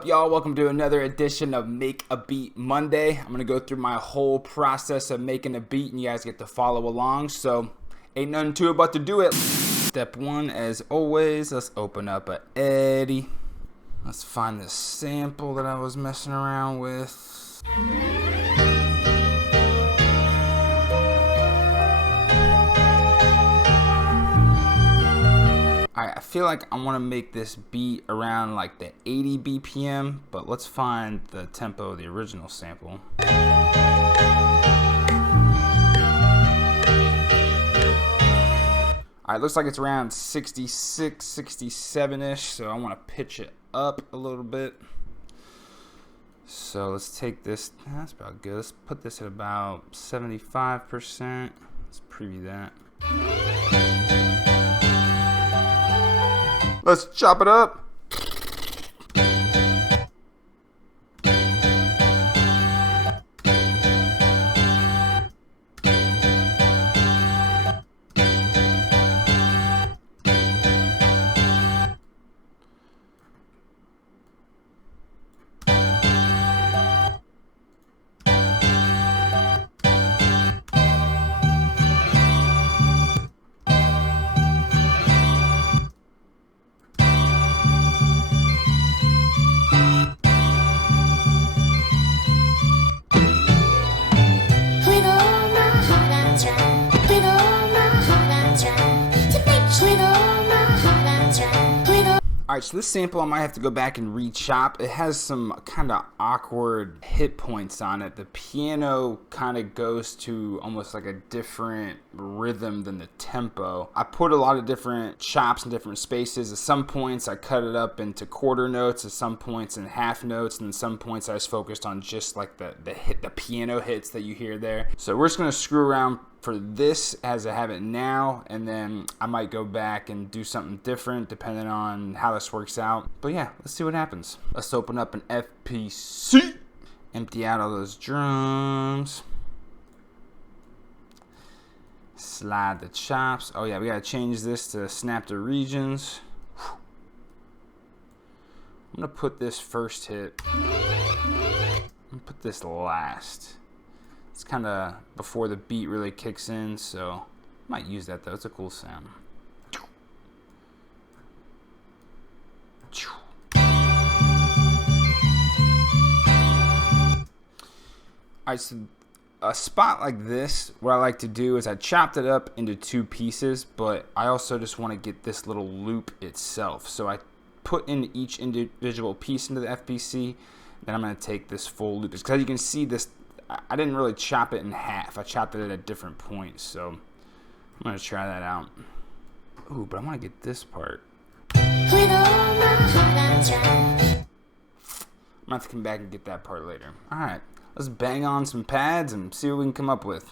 up, y'all? Welcome to another edition of Make a Beat Monday. I'm going to go through my whole process of making a beat, and you guys get to follow along, so ain't nothing to it but to do it. Step one, as always, let's open up a Eddie. Let's find the sample that I was messing around with. Alright, I feel like I want to make this beat around like the 80 BPM, but let's find the tempo of the original sample. Alright, looks like it's around 66, 67-ish, so I want to pitch it up a little bit. So let's take this, that's about good. Let's put this at about 75%. Let's preview that. Let's chop it up. Alright, so this sample I might have to go back and re-chop. It has some kind of awkward hit points on it. The piano kind of goes to almost like a different rhythm than the tempo. I put a lot of different chops in different spaces. At some points I cut it up into quarter notes, at some points in half notes, and at some points I was focused on just like the piano hits that you hear there. So we're just going to screw around for this as I have it now, and then I might go back and do something different depending on how this works out. But yeah, let's see what happens. Let's open up an FPC, empty out all those drums, slide the chops. Oh yeah, we gotta change this to snap to regions. I'm gonna put this first hit, I'm gonna put this last. It's kind of before the beat really kicks in, so I might use that though. It's a cool sound. Alright, so a spot like this, what I like to do is I chopped it up into two pieces, but I also just want to get this little loop itself. So I put in each individual piece into the FPC, then I'm going to take this full loop. Because you can see this, I didn't really chop it in half. I chopped it at a different point, so I'm going to try that out. Ooh, but I want to get this part. I'm going to have to come back and get that part later. Alright, let's bang on some pads and see what we can come up with.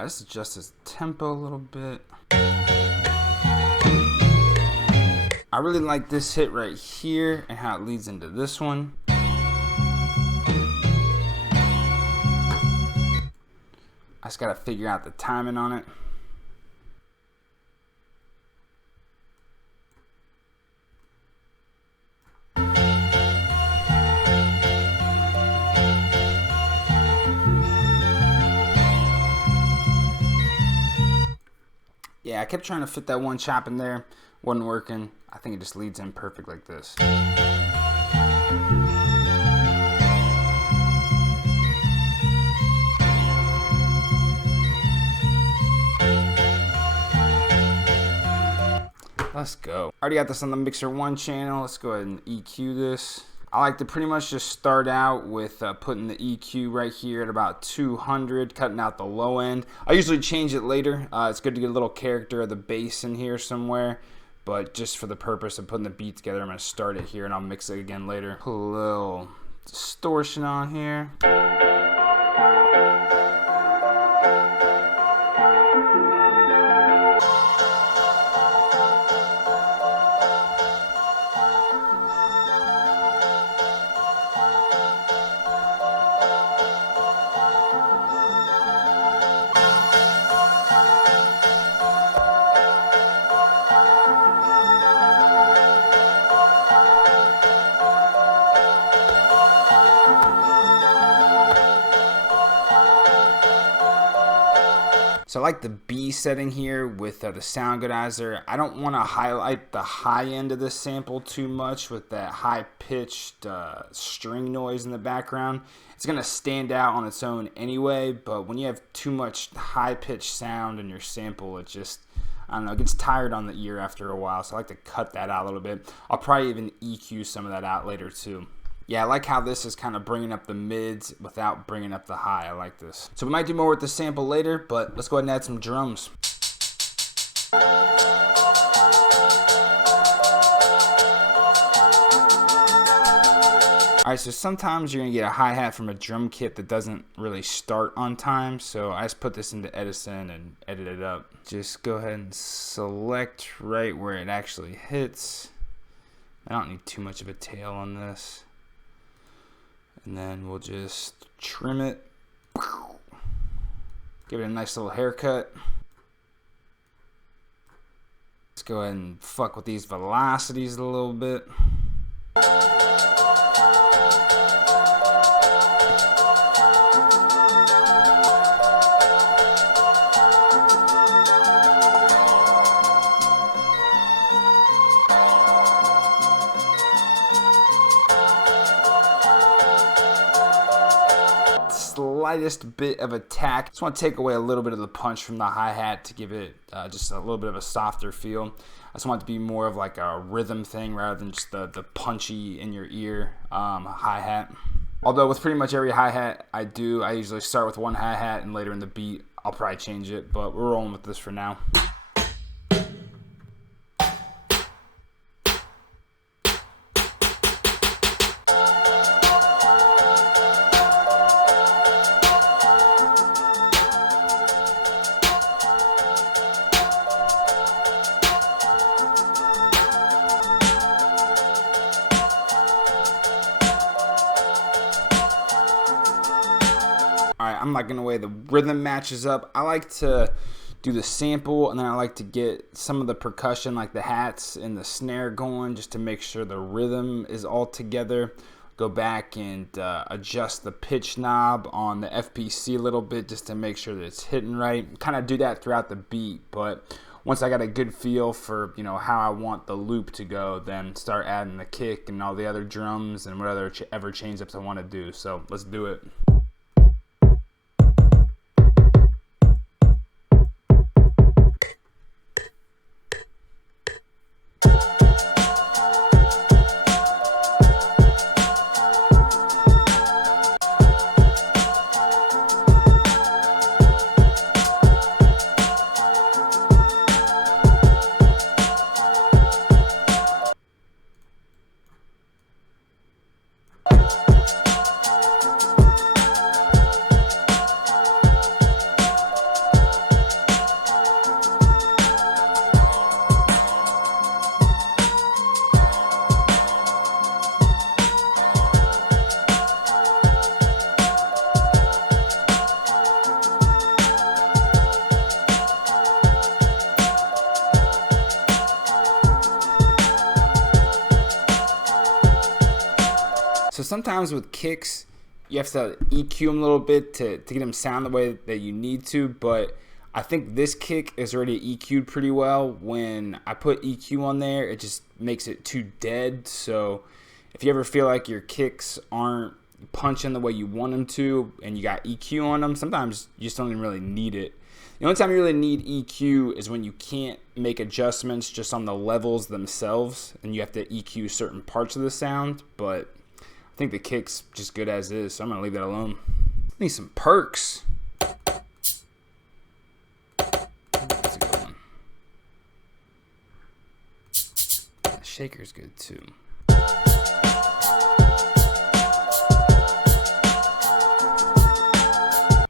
Let's adjust this tempo a little bit. I really like this hit right here and how it leads into this one. I just gotta figure out the timing on it. Yeah, I kept trying to fit that one chop in there, wasn't working. I think it just leads in perfect like this. Let's go. Already got this on the Mixer 1 channel. Let's go ahead and EQ this. I like to pretty much just start out with putting the EQ right here at about 200, cutting out the low end. I usually change it later. It's good to get a little character of the bass in here somewhere, but just for the purpose of putting the beat together, I'm going to start it here and I'll mix it again later. Put a little distortion on here. So I like the B setting here with the sound goodizer. I don't want to highlight the high end of this sample too much with that high-pitched string noise in the background. It's going to stand out on its own anyway, but when you have too much high-pitched sound in your sample, it just, I don't know, it gets tired on the ear after a while, so I like to cut that out a little bit. I'll probably even EQ some of that out later too. Yeah, I like how this is kind of bringing up the mids without bringing up the high. I like this. So we might do more with the sample later, but let's go ahead and add some drums. Alright, so sometimes you're going to get a hi-hat from a drum kit that doesn't really start on time, so I just put this into Edison and edit it up. Just go ahead and select right where it actually hits. I don't need too much of a tail on this. And then we'll just trim it. Give it a nice little haircut. Let's go ahead and fuck with these velocities a little bit. Slightest bit of attack. Just want to take away a little bit of the punch from the hi-hat to give it just a little bit of a softer feel. I just want it to be more of like a rhythm thing rather than just the punchy in your ear hi-hat. Although with pretty much every hi-hat I usually start with one hi-hat and later in the beat I'll probably change it, but we're rolling with this for now. Alright, I'm liking the way the rhythm matches up. I like to do the sample and then I like to get some of the percussion like the hats and the snare going just to make sure the rhythm is all together. Go back and adjust the pitch knob on the FPC a little bit just to make sure that it's hitting right. Kind of do that throughout the beat, but once I got a good feel for, you know, how I want the loop to go, then start adding the kick and all the other drums and whatever change ups I want to do. So let's do it. So sometimes with kicks, you have to EQ them a little bit to get them sound the way that you need to, but I think this kick is already EQ'd pretty well. When I put EQ on there, it just makes it too dead. So if you ever feel like your kicks aren't punching the way you want them to and you got EQ on them, sometimes you just don't even really need it. The only time you really need EQ is when you can't make adjustments just on the levels themselves and you have to EQ certain parts of the sound, but I think the kick's just good as is, so I'm going to leave that alone. Need some perks. That's a good one. The shaker's good too.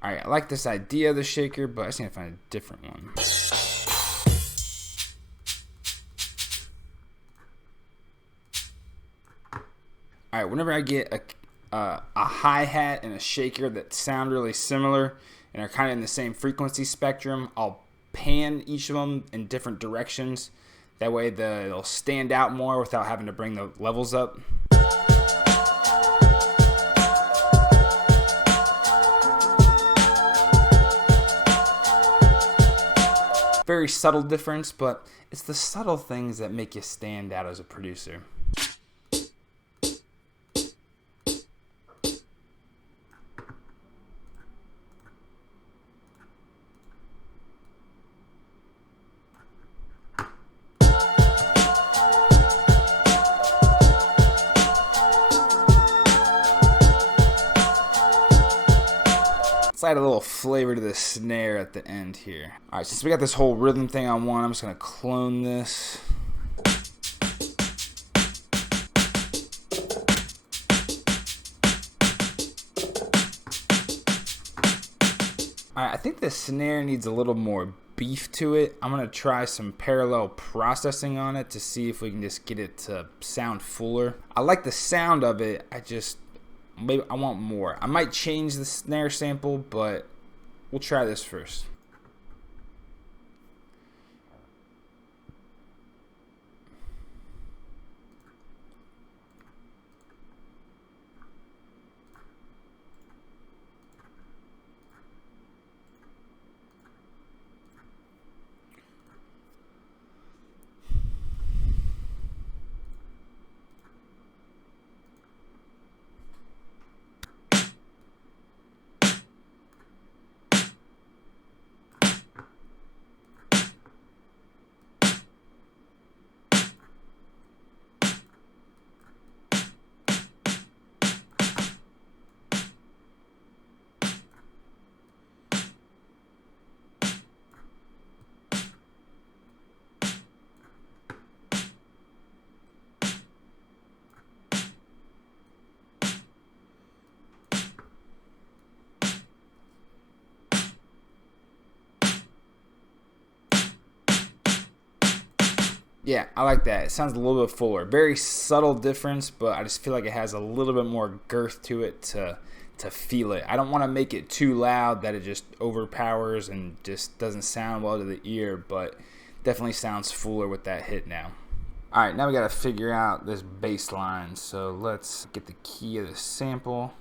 Alright, I like this idea of the shaker, but I just need to find a different one. Alright, whenever I get a hi-hat and a shaker that sound really similar and are kind of in the same frequency spectrum, I'll pan each of them in different directions. That way they'll stand out more without having to bring the levels up. Very subtle difference, but it's the subtle things that make you stand out as a producer. Let's add a little flavor to the snare at the end here. Alright, since we got this whole rhythm thing on one, I'm just going to clone this. Alright, I think the snare needs a little more beef to it. I'm going to try some parallel processing on it to see if we can just get it to sound fuller. I like the sound of it, maybe I want more. I might change the snare sample, but we'll try this first. Yeah, I like that. It sounds a little bit fuller. Very subtle difference, but I just feel like it has a little bit more girth to it to feel it. I don't want to make it too loud that it just overpowers and just doesn't sound well to the ear, but definitely sounds fuller with that hit now. Alright, now we got to figure out this bass line. So let's get the key of the sample.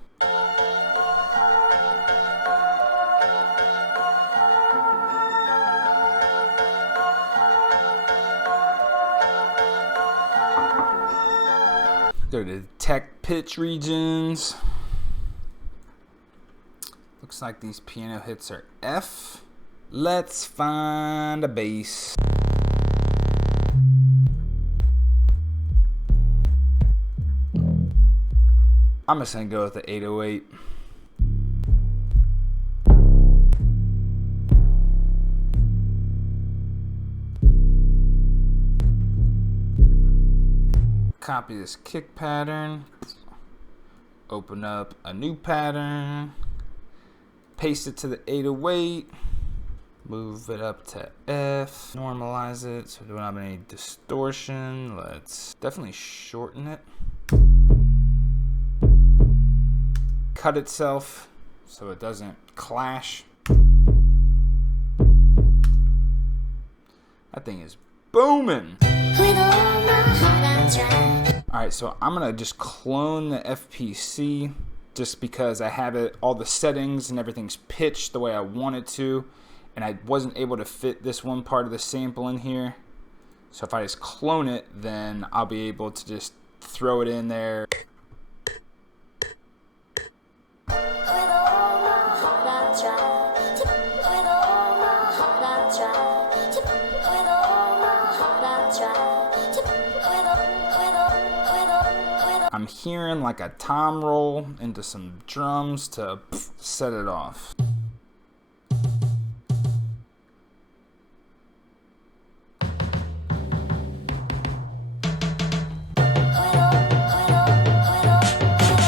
Go to detect pitch regions. Looks like these piano hits are F. Let's find a bass. I'm just gonna go with the 808. Copy this kick pattern, open up a new pattern, paste it to the 808, move it up to F, normalize it so we don't have any distortion. Let's definitely shorten it. Cut itself so it doesn't clash. That thing is booming. Alright, so I'm going to just clone the FPC just because I have it, all the settings and everything's pitched the way I want it to, and I wasn't able to fit this one part of the sample in here. So if I just clone it, then I'll be able to just throw it in there. I'm hearing like a tom roll into some drums to set it off.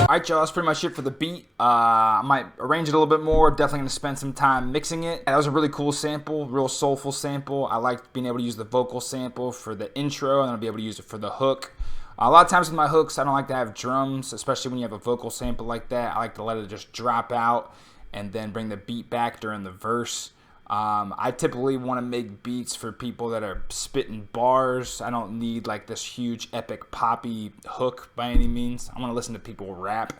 Alright, y'all, that's pretty much it for the beat. I might arrange it a little bit more. Definitely going to spend some time mixing it. That was a really cool sample, real soulful sample. I liked being able to use the vocal sample for the intro, and I'll be able to use it for the hook. A lot of times with my hooks, I don't like to have drums, especially when you have a vocal sample like that. I like to let it just drop out and then bring the beat back during the verse. I typically want to make beats for people that are spitting bars. I don't need like this huge epic poppy hook by any means. I want to listen to people rap.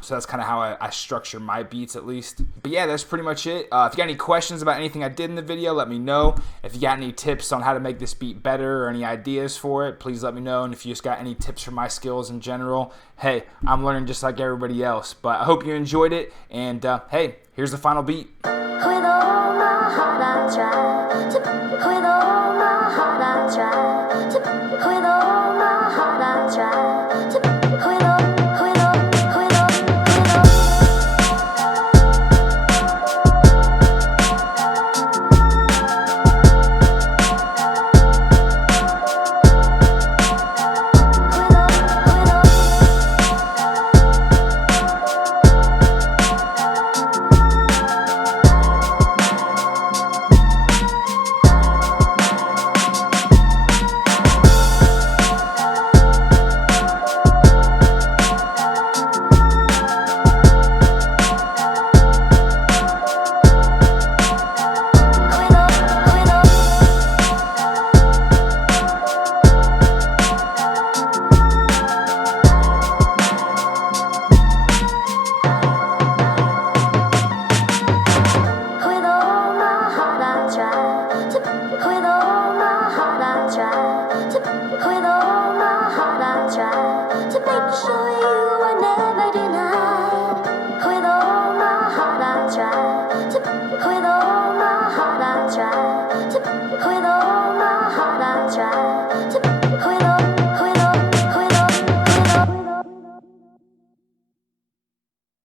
So that's kind of how I structure my beats, at least. But yeah, that's pretty much it. If you got any questions about anything I did in the video, let me know. If you got any tips on how to make this beat better or any ideas for it, please let me know. And if you just got any tips for my skills in general, hey, I'm learning just like everybody else. But I hope you enjoyed it. And hey, here's the final beat. With all my heart I try to, with all my heart I try to, with all my heart I try.